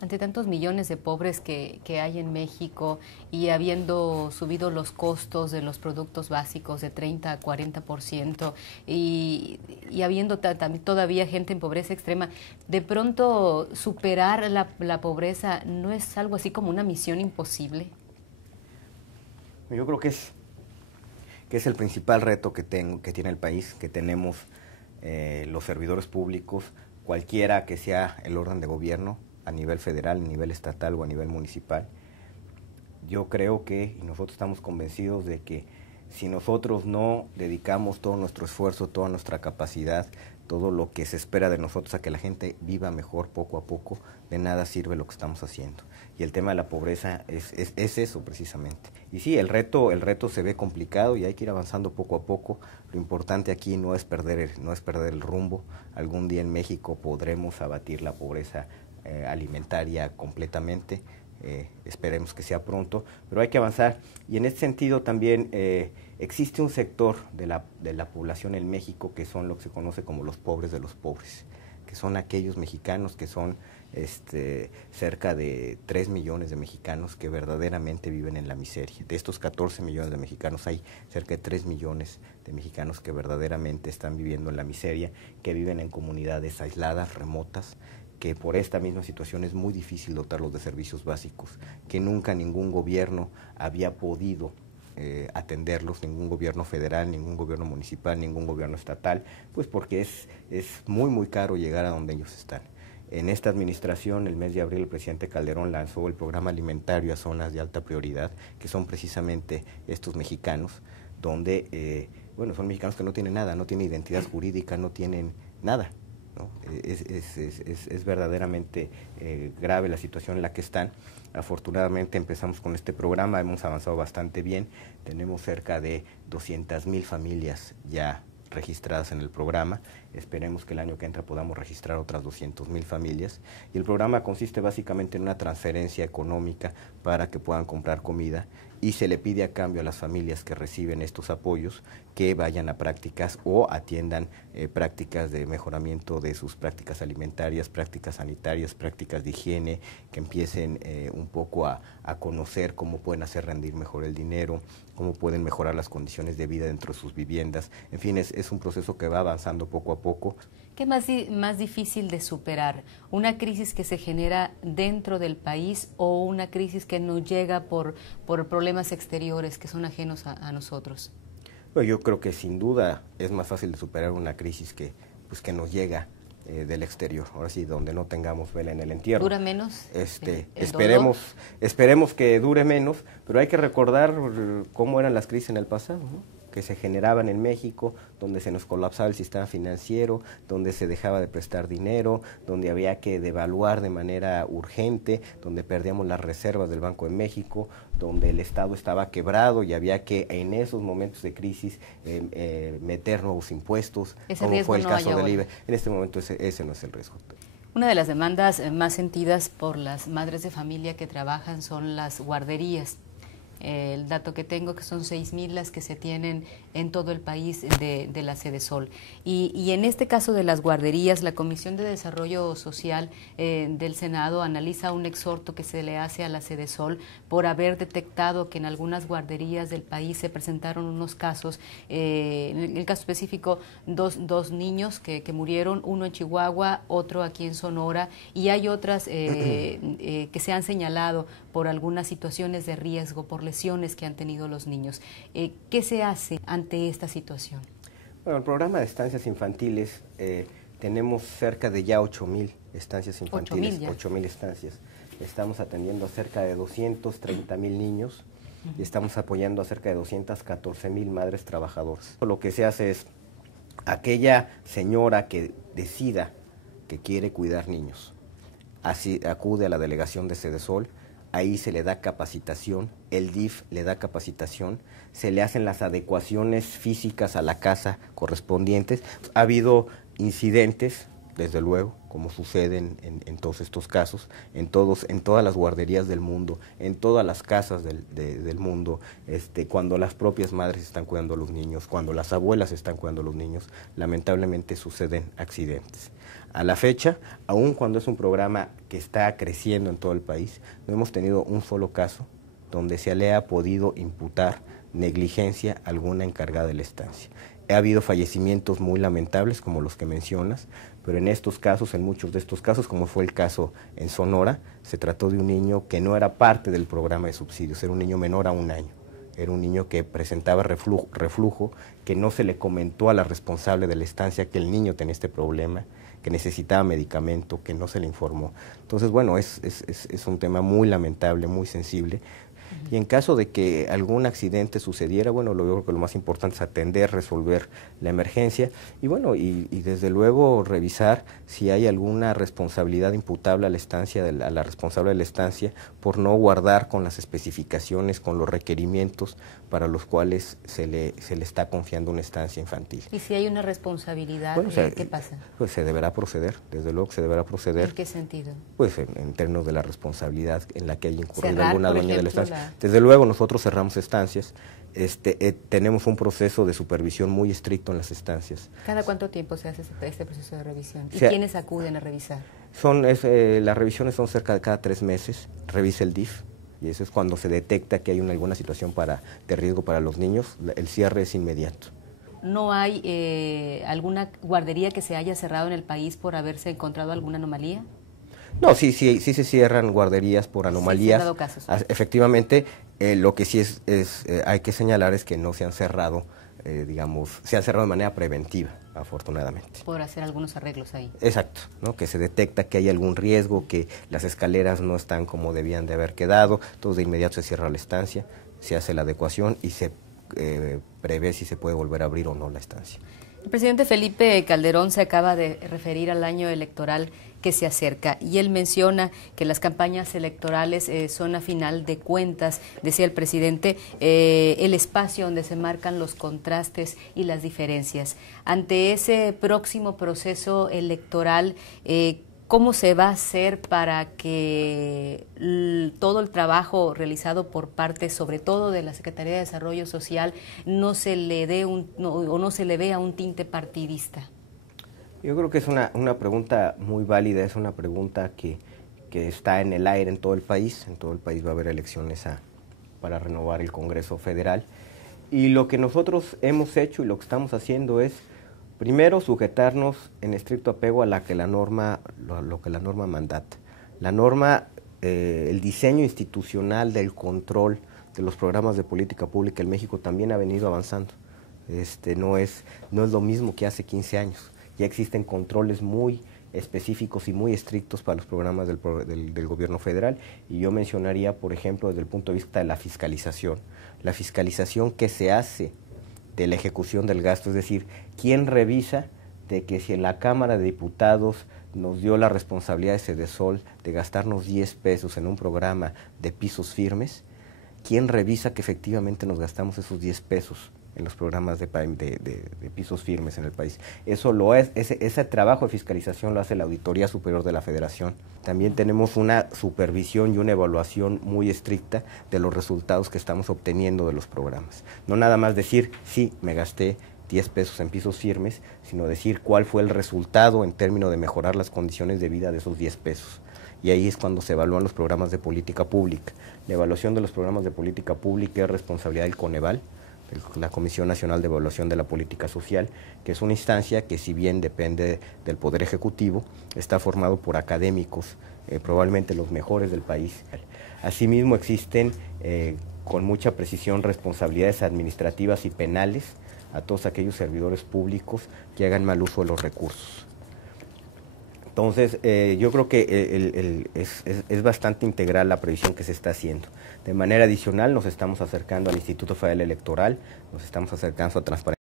Ante tantos millones de pobres que hay en México y habiendo subido los costos de los productos básicos de 30 a 40% y habiendo también todavía gente en pobreza extrema, de pronto superar la pobreza no es algo así como una misión imposible. Yo creo que es el principal reto que tiene el país, que tenemos los servidores públicos, cualquiera que sea el orden de gobierno, a nivel federal, a nivel estatal o a nivel municipal. Yo creo que, y nosotros estamos convencidos de que si nosotros no dedicamos todo nuestro esfuerzo, toda nuestra capacidad, todo lo que se espera de nosotros a que la gente viva mejor poco a poco, de nada sirve lo que estamos haciendo. Y el tema de la pobreza es eso precisamente. Y sí, el reto se ve complicado y hay que ir avanzando poco a poco. Lo importante aquí no es perder el rumbo. Algún día en México podremos abatir la pobreza alimentaria completamente. Esperemos que sea pronto, pero hay que avanzar. Y en este sentido también existe un sector de la población en México que son lo que se conoce como los pobres de los pobres, que son aquellos mexicanos que son cerca de 3 millones de mexicanos que verdaderamente viven en la miseria. De estos 14 millones de mexicanos hay cerca de 3 millones de mexicanos que verdaderamente están viviendo en la miseria, que viven en comunidades aisladas, remotas, que por esta misma situación es muy difícil dotarlos de servicios básicos, que nunca ningún gobierno había podido atenderlos, ningún gobierno federal, ningún gobierno municipal, ningún gobierno estatal, pues porque es muy caro llegar a donde ellos están. En esta administración, el mes de abril, el presidente Calderón lanzó el programa alimentario a zonas de alta prioridad, que son precisamente estos mexicanos, donde, son mexicanos que no tienen nada, no tienen identidad jurídica, no tienen nada, ¿no? Es verdaderamente grave la situación en la que están. Afortunadamente empezamos con este programa, hemos avanzado bastante bien, tenemos cerca de 200,000 familias ya registradas en el programa, esperemos que el año que entra podamos registrar otras 200,000 familias, y el programa consiste básicamente en una transferencia económica para que puedan comprar comida, y se le pide a cambio a las familias que reciben estos apoyos que vayan a prácticas o atiendan prácticas de mejoramiento de sus prácticas alimentarias, prácticas sanitarias, prácticas de higiene, que empiecen un poco a conocer cómo pueden hacer rendir mejor el dinero, cómo pueden mejorar las condiciones de vida dentro de sus viviendas. En fin, es un proceso que va avanzando poco a poco. ¿Qué más difícil de superar? ¿Una crisis que se genera dentro del país o una crisis que nos llega por problemas exteriores que son ajenos a nosotros? Bueno, yo creo que sin duda es más fácil de superar una crisis que nos llega del exterior, ahora sí, donde no tengamos vela en el entierro. ¿Dura menos? Esperemos que dure menos, pero hay que recordar cómo eran las crisis en el pasado, ¿no? Que se generaban en México, donde se nos colapsaba el sistema financiero, donde se dejaba de prestar dinero, donde había que devaluar de manera urgente, donde perdíamos las reservas del Banco de México, donde el Estado estaba quebrado y había que en esos momentos de crisis meter nuevos impuestos, como fue el caso del IVA. En este momento ese no es el riesgo. Una de las demandas más sentidas por las madres de familia que trabajan son las guarderías. El dato que tengo que son 6,000 las que se tienen en todo el país de la Sedesol. Y en este caso de las guarderías, la Comisión de Desarrollo Social del Senado analiza un exhorto que se le hace a la Sedesol por haber detectado que en algunas guarderías del país se presentaron unos casos, en el caso específico, dos niños que murieron, uno en Chihuahua, otro aquí en Sonora, y hay otras que se han señalado por algunas situaciones de riesgo, por lesiones que han tenido los niños. ¿Qué se hace ante esta situación? Bueno, el programa de estancias infantiles, tenemos cerca de ya 8,000 estancias infantiles, 8,000 estancias. Estamos atendiendo a cerca de 230,000 niños y estamos apoyando a cerca de 214,000 madres trabajadoras. Lo que se hace es, aquella señora que decida que quiere cuidar niños, así acude a la delegación de Sedesol. Ahí se le da capacitación, el DIF le da capacitación, se le hacen las adecuaciones físicas a la casa correspondientes. Ha habido incidentes, desde luego, como sucede en todos estos casos, en todas las guarderías del mundo, en todas las casas del mundo, cuando las propias madres están cuidando a los niños, cuando las abuelas están cuidando a los niños, lamentablemente suceden accidentes. A la fecha, aun cuando es un programa que está creciendo en todo el país, no hemos tenido un solo caso donde se le ha podido imputar negligencia a alguna encargada de la estancia. Ha habido fallecimientos muy lamentables, como los que mencionas, pero en estos casos, en muchos de estos casos, como fue el caso en Sonora, se trató de un niño que no era parte del programa de subsidios, era un niño menor a 1 año. Era un niño que presentaba reflujo, que no se le comentó a la responsable de la estancia que el niño tenía este problema, que necesitaba medicamento, que no se le informó. Entonces, bueno, es un tema muy lamentable, muy sensible. Y en caso de que algún accidente sucediera, bueno, yo creo que lo más importante es atender, resolver la emergencia y bueno, y desde luego revisar si hay alguna responsabilidad imputable a la estancia, a la responsable de la estancia, por no guardar con las especificaciones, con los requerimientos para los cuales se le está confiando una estancia infantil. ¿Y si hay una responsabilidad, bueno, qué pasa? Pues se deberá proceder, desde luego que se deberá proceder. ¿En qué sentido? Pues en términos de la responsabilidad en la que haya incurrido Cerrar, alguna por dueña de la ejemplo, estancia. Desde luego nosotros cerramos estancias, tenemos un proceso de supervisión muy estricto en las estancias. ¿Cada cuánto tiempo se hace este proceso de revisión? ¿Y quiénes acuden a revisar? Las revisiones son cerca de cada 3 meses, revisa el DIF, y eso es cuando se detecta que hay alguna situación de riesgo para los niños, el cierre es inmediato. ¿No hay alguna guardería que se haya cerrado en el país por haberse encontrado alguna anomalía? No, sí se cierran guarderías por anomalías. Sí, se han dado casos. Efectivamente, lo que sí hay que señalar es que no se han cerrado, se han cerrado de manera preventiva, afortunadamente. Por hacer algunos arreglos ahí. Exacto, ¿no? Que se detecta que hay algún riesgo, que las escaleras no están como debían de haber quedado, entonces de inmediato se cierra la estancia, se hace la adecuación y se prevé si se puede volver a abrir o no la estancia. El presidente Felipe Calderón se acaba de referir al año electoral que se acerca y él menciona que las campañas electorales son a final de cuentas, decía el presidente, el espacio donde se marcan los contrastes y las diferencias. Ante ese próximo proceso electoral, ¿cómo se va a hacer para que todo el trabajo realizado por parte, sobre todo de la Secretaría de Desarrollo Social, no se le dé no se le vea un tinte partidista? Yo creo que es una pregunta muy válida, es una pregunta que está en el aire en todo el país va a haber elecciones para renovar el Congreso Federal, y lo que nosotros hemos hecho y lo que estamos haciendo es, primero, sujetarnos en estricto apego a lo que la norma mandata. La norma, el diseño institucional del control de los programas de política pública en México también ha venido avanzando. No es lo mismo que hace 15 años. Ya existen controles muy específicos y muy estrictos para los programas del gobierno federal, y yo mencionaría, por ejemplo, desde el punto de vista de la fiscalización que se hace de la ejecución del gasto, es decir, ¿quién revisa de que si en la Cámara de Diputados nos dio la responsabilidad de Sedesol de gastarnos 10 pesos en un programa de pisos firmes, quién revisa que efectivamente nos gastamos esos 10 pesos en los programas de pisos firmes en el país? Ese trabajo de fiscalización lo hace la Auditoría Superior de la Federación. También tenemos una supervisión y una evaluación muy estricta de los resultados que estamos obteniendo de los programas. No nada más decir, sí, me gasté 10 pesos en pisos firmes, sino decir cuál fue el resultado en términos de mejorar las condiciones de vida de esos 10 pesos. Y ahí es cuando se evalúan los programas de política pública. La evaluación de los programas de política pública es responsabilidad del Coneval, la Comisión Nacional de Evaluación de la Política Social, que es una instancia que, si bien depende del Poder Ejecutivo, está formado por académicos, probablemente los mejores del país. Asimismo, existen con mucha precisión responsabilidades administrativas y penales a todos aquellos servidores públicos que hagan mal uso de los recursos. Entonces, yo creo que es bastante integral la previsión que se está haciendo. De manera adicional, nos estamos acercando al Instituto Federal Electoral, nos estamos acercando a Transparencia